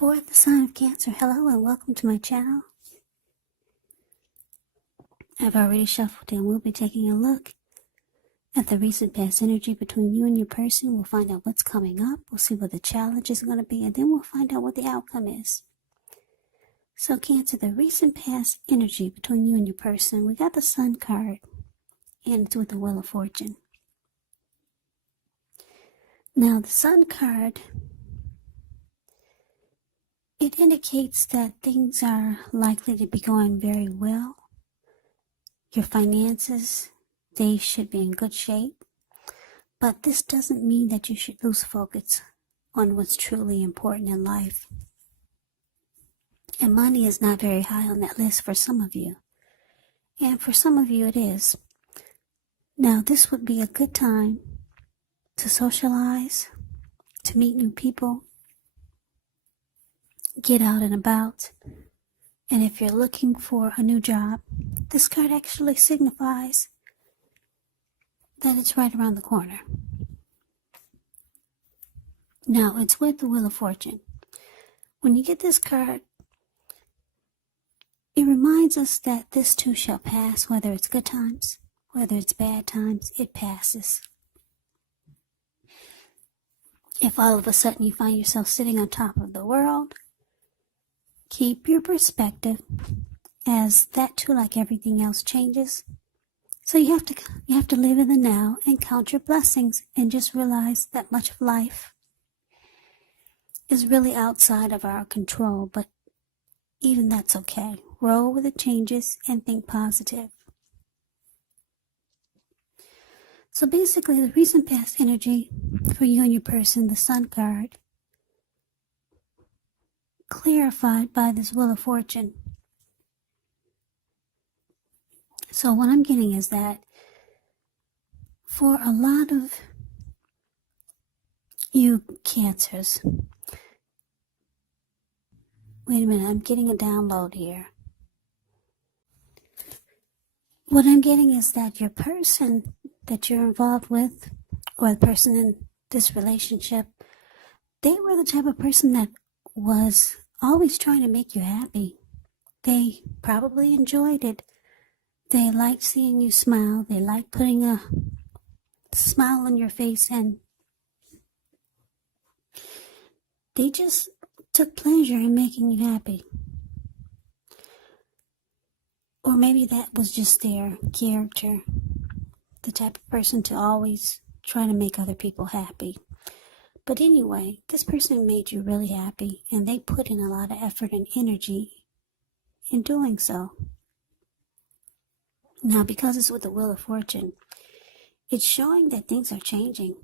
For the sign of Cancer, hello and welcome to my channel. I've already shuffled and we'll be taking a look at the recent past energy between you and your person. We'll find out what's coming up. We'll see what the challenge is going to be, and then we'll find out what the outcome is. So Cancer, the recent past energy between you and your person, we got the Sun card, and it's with the Wheel of Fortune. Now the Sun card, it indicates that things are likely to be going very well. Your finances, they should be in good shape. But this doesn't mean that you should lose focus on what's truly important in life. And money is not very high on that list for some of you. And for some of you it is. Now this would be a good time to socialize, to meet new people, get out and about. And if you're looking for a new job, this card actually signifies that it's right around the corner. Now, it's with the Wheel of Fortune. When you get this card, it reminds us that this too shall pass, whether it's good times, whether it's bad times, it passes. If all of a sudden you find yourself sitting on top of the world, keep your perspective, as that too, like everything else, changes. So you have to live in the now and count your blessings and just realize that much of life is really outside of our control, but even that's okay. Roll with the changes and think positive. So basically, the recent past energy for you and your person, the Sun card, clarified by this Wheel of Fortune. So what I'm getting is that for a lot of you Cancers, wait a minute, I'm getting a download here. What I'm getting is that your person that you're involved with, or the person in this relationship, they were the type of person that was always trying to make you happy. They probably enjoyed it. They liked seeing you smile. They liked putting a smile on your face, and they just took pleasure in making you happy. Or maybe that was just their character, the type of person to always try to make other people happy. But anyway, this person made you really happy, and they put in a lot of effort and energy in doing so. Now, because it's with the Wheel of Fortune, it's showing that things are changing.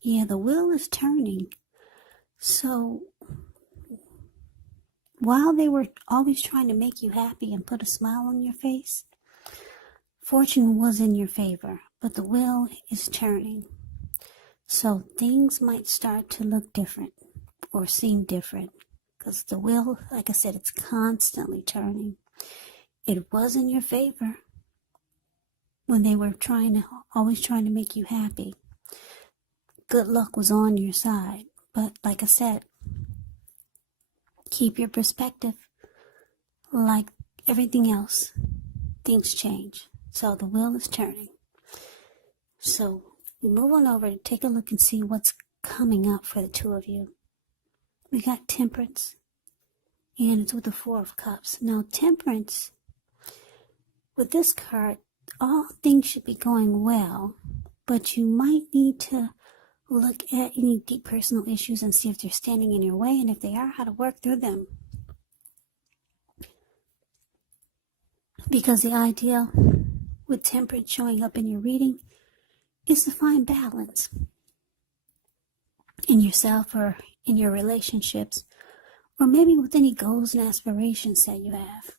Yeah, the wheel is turning. So, while they were always trying to make you happy and put a smile on your face, fortune was in your favor, but the wheel is turning. So things might start to look different or seem different, because the wheel, like I said, it's constantly turning. It was in your favor when they were always trying to make you happy. Good luck was on your side. But like I said, keep your perspective. Like everything else, things change. So the wheel is turning. So we move on over to take a look and see what's coming up for the two of you. We got Temperance, and it's with the Four of Cups. Now, Temperance, with this card, all things should be going well, but you might need to look at any deep personal issues and see if they're standing in your way, and if they are, how to work through them. Because the ideal with Temperance showing up in your reading is to find balance in yourself or in your relationships, or maybe with any goals and aspirations that you have.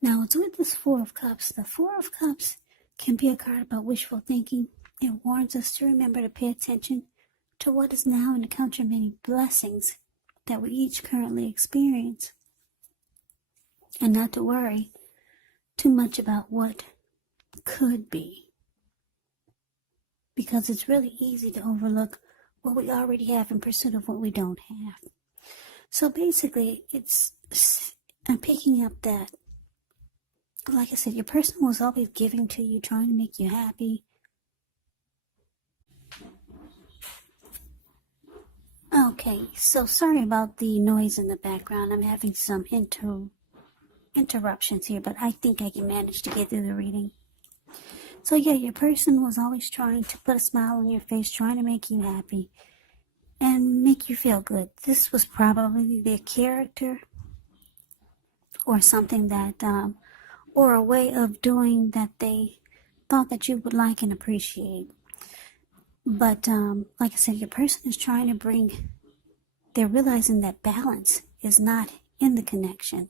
Now, it's with this Four of Cups. The Four of Cups can be a card about wishful thinking. It warns us to remember to pay attention to what is now and to count your many blessings that we each currently experience, and not to worry too much about what could be, because it's really easy to overlook what we already have in pursuit of what we don't have. So basically, I'm picking up that, like I said, your person was always giving to you, trying to make you happy. Okay, so sorry about the noise in the background. I'm having some interruptions here, but I think I can manage to get through the reading. So yeah, your person was always trying to put a smile on your face, trying to make you happy and make you feel good. This was probably their character or something that, or a way of doing that they thought that you would like and appreciate. But like I said, your person is trying to they're realizing that balance is not in the connection.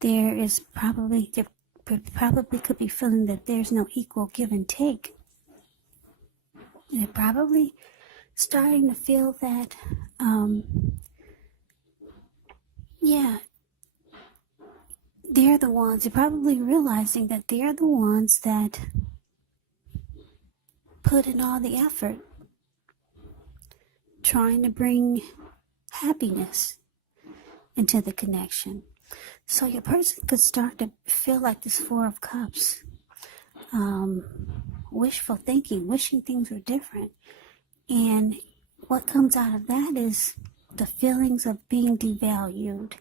They probably could be feeling that there's no equal give and take. They're probably starting to feel that, they're probably realizing that they're the ones that put in all the effort trying to bring happiness into the connection. So your person could start to feel like this Four of Cups, wishful thinking, wishing things were different. And what comes out of that is the feelings of being devalued,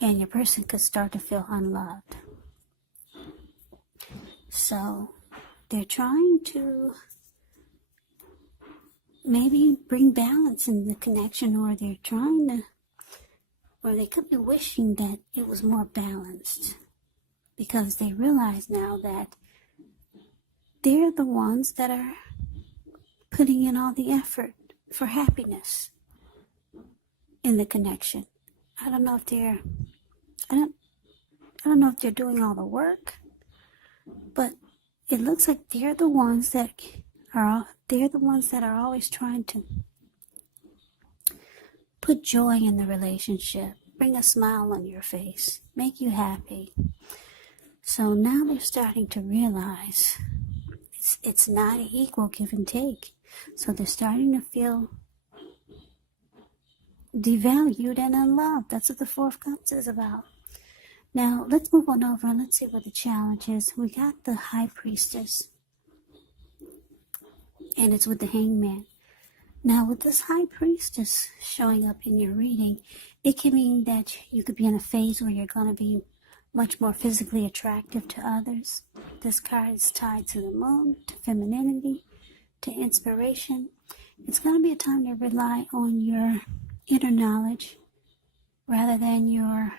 and your person could start to feel unloved. So they're trying to maybe bring balance in the connection, or they could be wishing that it was more balanced, because they realize now that they're the ones that are putting in all the effort for happiness in the connection. I don't know if they're doing all the work, but it looks like they're the ones that are always trying to put joy in the relationship, bring a smile on your face, make you happy. So now they're starting to realize it's not an equal give and take. So they're starting to feel devalued and unloved. That's what the Four of Cups is about. Now, let's move on over and let's see what the challenge is. We got the High Priestess, and it's with the Hangman. Now, with this High Priestess showing up in your reading, it can mean that you could be in a phase where you're going to be much more physically attractive to others. This card is tied to the moon, to femininity, to inspiration. It's going to be a time to rely on your inner knowledge rather than your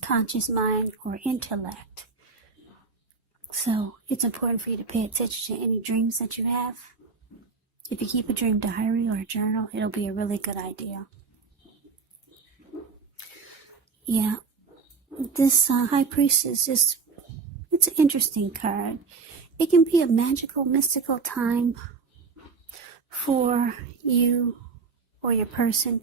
conscious mind or intellect. So it's important for you to pay attention to any dreams that you have. If you keep a dream diary or a journal, it'll be a really good idea. Yeah, this High Priestess it's an interesting card. It can be a magical, mystical time for you or your person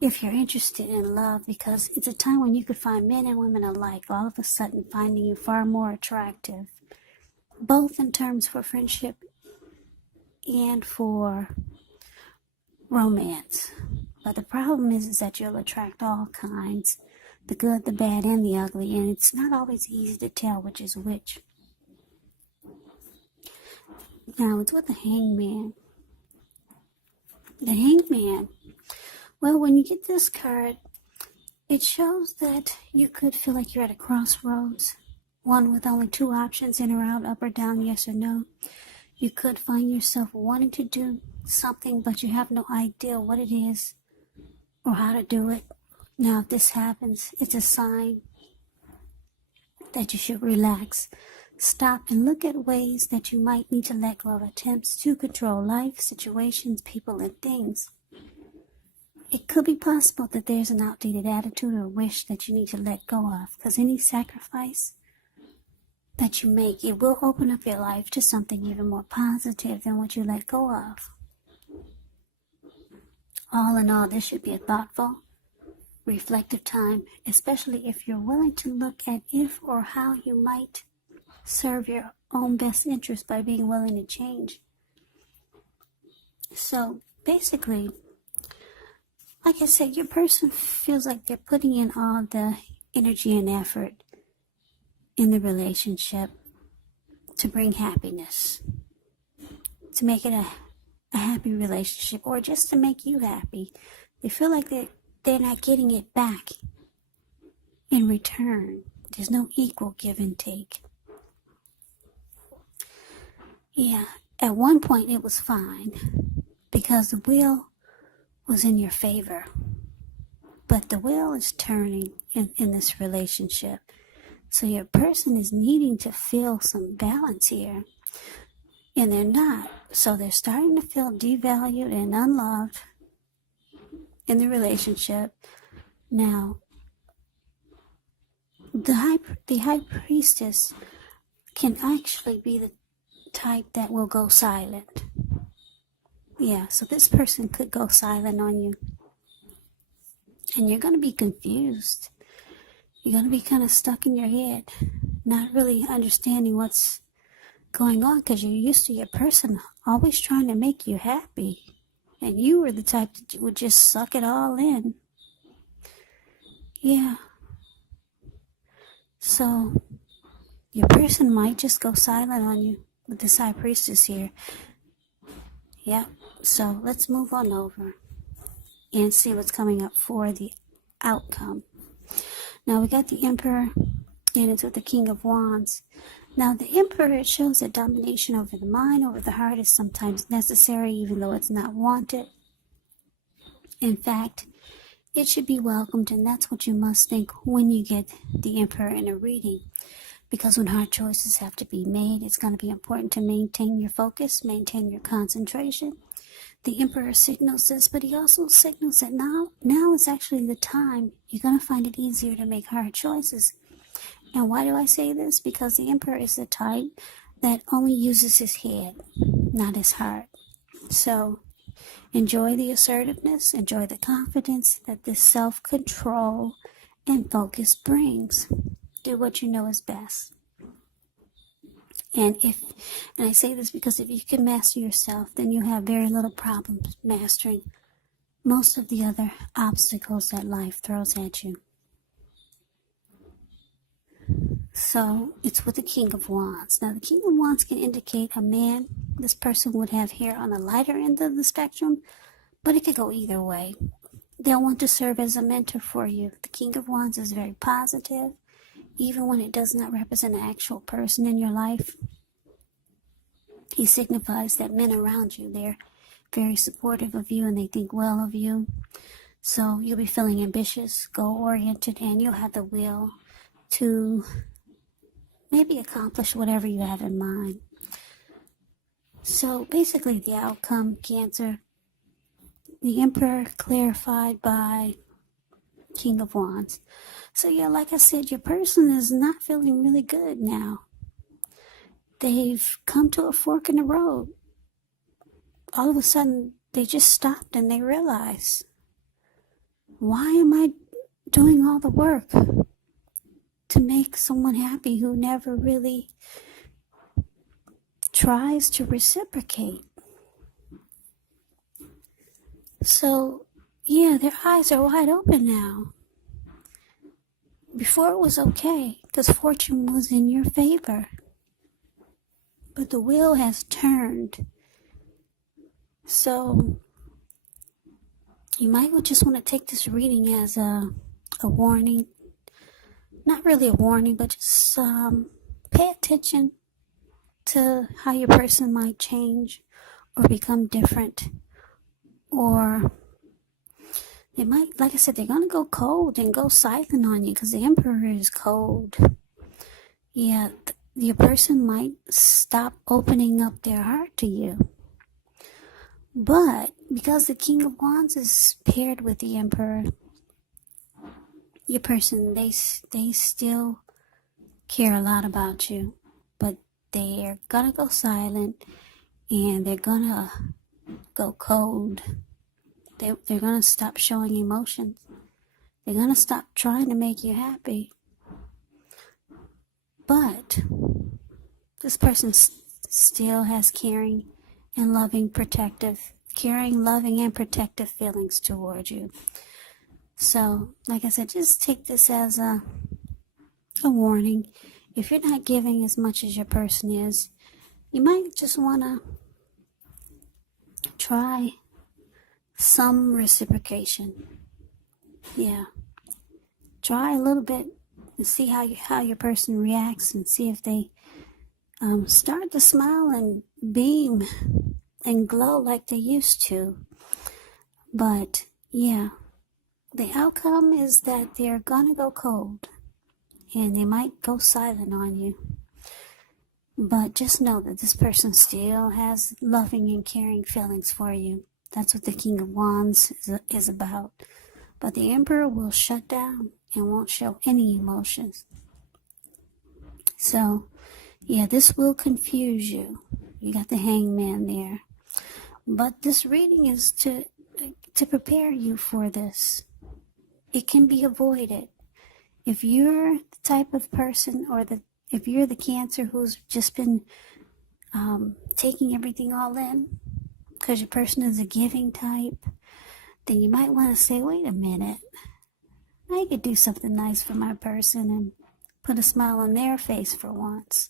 if you're interested in love, because it's a time when you could find men and women alike all of a sudden finding you far more attractive, both in terms for friendship and for romance. But the problem is that you'll attract all kinds, the good, the bad, and the ugly, and it's not always easy to tell which is which. Now, it's with the Hangman. The Hangman, well, when you get this card, it shows that you could feel like you're at a crossroads, one with only two options, in or out, up or down, yes or no. You could find yourself wanting to do something, but you have no idea what it is or how to do it. Now, if this happens, it's a sign that you should relax, stop, and look at ways that you might need to let go of attempts to control life, situations, people, and things. It could be possible that there's an outdated attitude or wish that you need to let go of, because any sacrifice that you make, it will open up your life to something even more positive than what you let go of. All in all, this should be a thoughtful, reflective time, especially if you're willing to look at if or how you might serve your own best interest by being willing to change. So basically, like I said, your person feels like they're putting in all the energy and effort in the relationship to bring happiness, to make it a happy relationship, or just to make you happy. They feel like they're not getting it back in return. There's no equal give and take. Yeah, at one point it was fine because the wheel was in your favor. But the wheel is turning in this relationship. So your person is needing to feel some balance here. And they're not. So they're starting to feel devalued and unloved in the relationship. Now, the high priestess can actually be the type that will go silent. Yeah, so this person could go silent on you. And you're going to be confused. You're going to be kind of stuck in your head, not really understanding what's going on because you're used to your person always trying to make you happy. And you were the type that would just suck it all in. Yeah. So your person might just go silent on you with this high priestess here. Yeah. So let's move on over and see what's coming up for the outcome. Now we got the Emperor, and it's with the King of Wands. Now the Emperor, it shows that domination over the mind, over the heart is sometimes necessary, even though it's not wanted. In fact, it should be welcomed, and that's what you must think when you get the Emperor in a reading. Because when hard choices have to be made, it's going to be important to maintain your focus, maintain your concentration. The Emperor signals this, but he also signals that now is actually the time you're going to find it easier to make hard choices. And why do I say this? Because the Emperor is the type that only uses his head, not his heart. So enjoy the assertiveness, enjoy the confidence that this self-control and focus brings. Do what you know is best. And I say this because if you can master yourself, then you have very little problems mastering most of the other obstacles that life throws at you. So it's with the King of Wands. Now the King of Wands can indicate a man. This person would have hair on the lighter end of the spectrum, but it could go either way. They'll want to serve as a mentor for you. The King of Wands is very positive, even when it does not represent an actual person in your life. He signifies that men around you, they're very supportive of you and they think well of you. So you'll be feeling ambitious, goal-oriented, and you'll have the will to maybe accomplish whatever you have in mind. So basically the outcome, Cancer, the Emperor clarified by King of Wands. So yeah, like I said, your person is not feeling really good now. They've come to a fork in the road. All of a sudden, they just stopped and they realize, why am I doing all the work to make someone happy who never really tries to reciprocate? So, yeah, their eyes are wide open now. Before it was okay, because fortune was in your favor. But the wheel has turned. So, you might just want to take this reading as a warning. Not really a warning, but just pay attention to how your person might change or become different. Or they might, like I said, they're going to go cold and go silent on you because the Emperor is cold. Yeah, your person might stop opening up their heart to you. But because the King of Wands is paired with the Emperor, your person, they still care a lot about you. But they're going to go silent and they're going to go cold. They're going to stop showing emotions. They're going to stop trying to make you happy. But this person still has caring and loving, protective caring, loving, and protective feelings toward you. So, like I said, just take this as a warning. If you're not giving as much as your person is, you might just want to try some reciprocation. Yeah. Try a little bit and see how your person reacts, and see if they start to smile and beam and glow like they used to. But yeah, the outcome is that they're gonna go cold and they might go silent on you. But just know that this person still has loving and caring feelings for you. That's what the King of Wands is about. But the Emperor will shut down and won't show any emotions. So, yeah, this will confuse you. You got the Hangman there. But this reading is to prepare you for this. It can be avoided. If you're the type of person, or if you're the Cancer who's just been taking everything all in, because your person is a giving type, then you might want to say, wait a minute, I could do something nice for my person and put a smile on their face for once.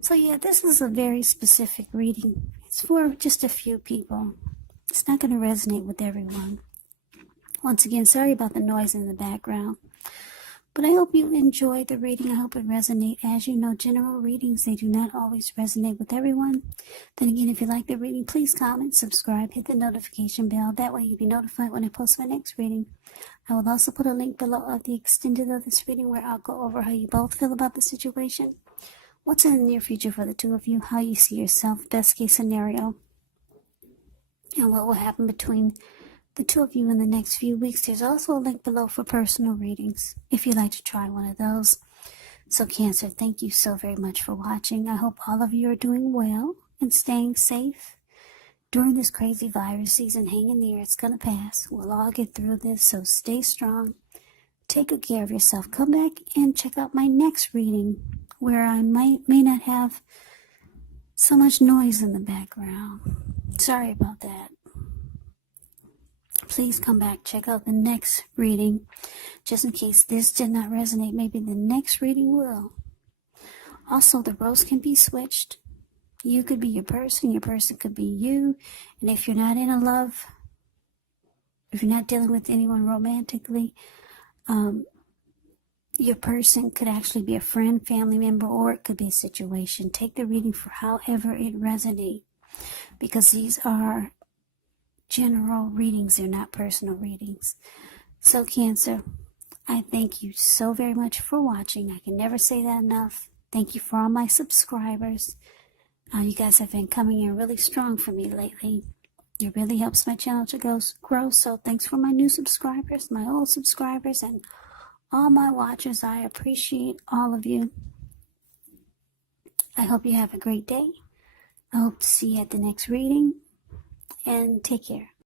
So yeah, this is a very specific reading. It's for just a few people. It's not going to resonate with everyone. Once again, sorry about the noise in the background. But I hope you enjoyed the reading. I hope it resonates. As you know, general readings, they do not always resonate with everyone. Then again, if you like the reading, please comment, subscribe, hit the notification bell. That way you'll be notified when I post my next reading. I will also put a link below of the extended of this reading, where I'll go over how you both feel about the situation, what's in the near future for the two of you, how you see yourself, best case scenario, and what will happen between the two of you in the next few weeks. There's also a link below for personal readings if you'd like to try one of those. So Cancer, thank you so very much for watching. I hope all of you are doing well and staying safe during this crazy virus season. Hang in there. It's going to pass. We'll all get through this. So stay strong. Take good care of yourself. Come back and check out my next reading, where I may not have so much noise in the background. Sorry about that. Please come back, check out the next reading. Just in case this did not resonate, maybe the next reading will. Also, the roles can be switched. You could be your person could be you. And if you're not in a love, if you're not dealing with anyone romantically, your person could actually be a friend, family member, or it could be a situation. Take the reading for however it resonates, because these are general readings, they're not personal readings. So Cancer, I thank you so very much for watching. I can never say that enough. Thank you for all my subscribers. You guys have been coming in really strong for me lately. It really helps my channel to grow. So thanks for my new subscribers, my old subscribers, and all my watchers. I appreciate all of you. I hope you have a great day. I hope to see you at the next reading. And take care.